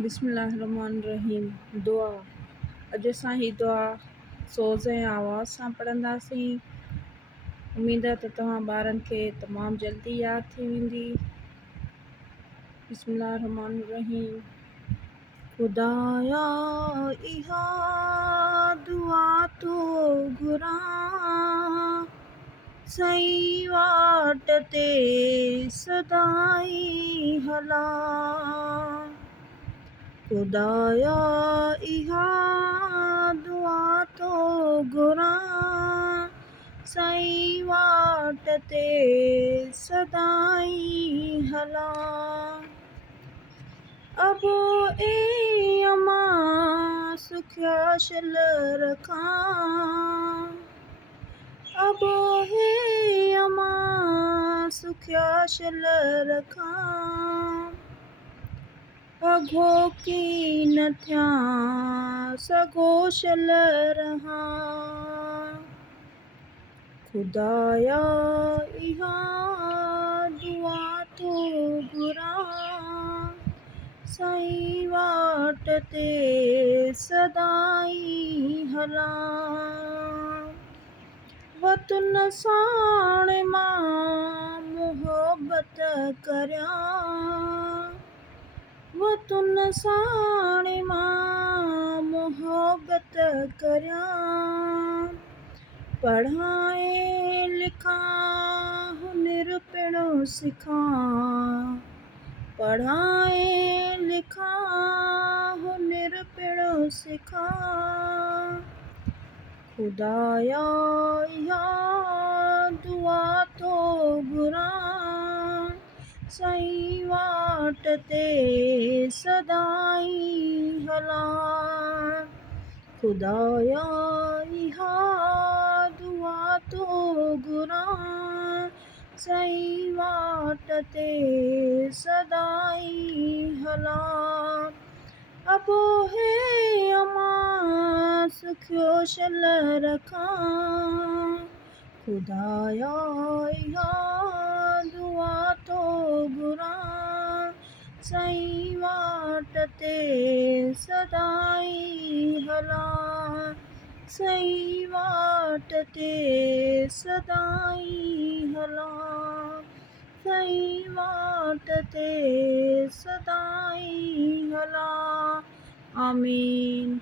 बिस्मिल्लाहिर्रहमानिर्रहीम। दुआ। अॼु असां ही दुआ सोज़ ऐं आवाज़ सां पढ़ंदासीं। उमेद आहे त तव्हां ॿारनि खे तमामु जल्दी यादि थी वेंदी। बिस्मिल्लाहिर्रहमानिर्रहीम। खुदाया इहा दुआ तो घुरां, सही वाट ते सदाई हलां। खुदाया इहा दुआ तो घुरां, सही वाट ते सदाई हलां। अबो ए अमा सुखिया शल रखां, अबो हे अमा सुखिया शल रखां। अघो की न थियां सगो शल रहां। खुदाया इहा दुआ तो घुरां, सही वाट ते सदाई हलां। वतन साण मां मुहबत करियां, वतन साण मां मुहबत करियां। पढ़ाए लिखां हुनर पिणु सिखां, पढ़ाए लिखां हुनर पिणु सिखां। खुदाया इहा दुआ तो घुरां, सही वाट ते सदाई हलां। खुदाया इहा दुआ तो घुरां, सही वाट ते सदाई हलां। अबो हे अमा सुखियो शल रखां। खुदाया इहा दुआ तो घुरां, सही वाट ते सदाई हलां। सही वाट ते सदाई हलां, सही वाट ते सदाई हलां। आमीन।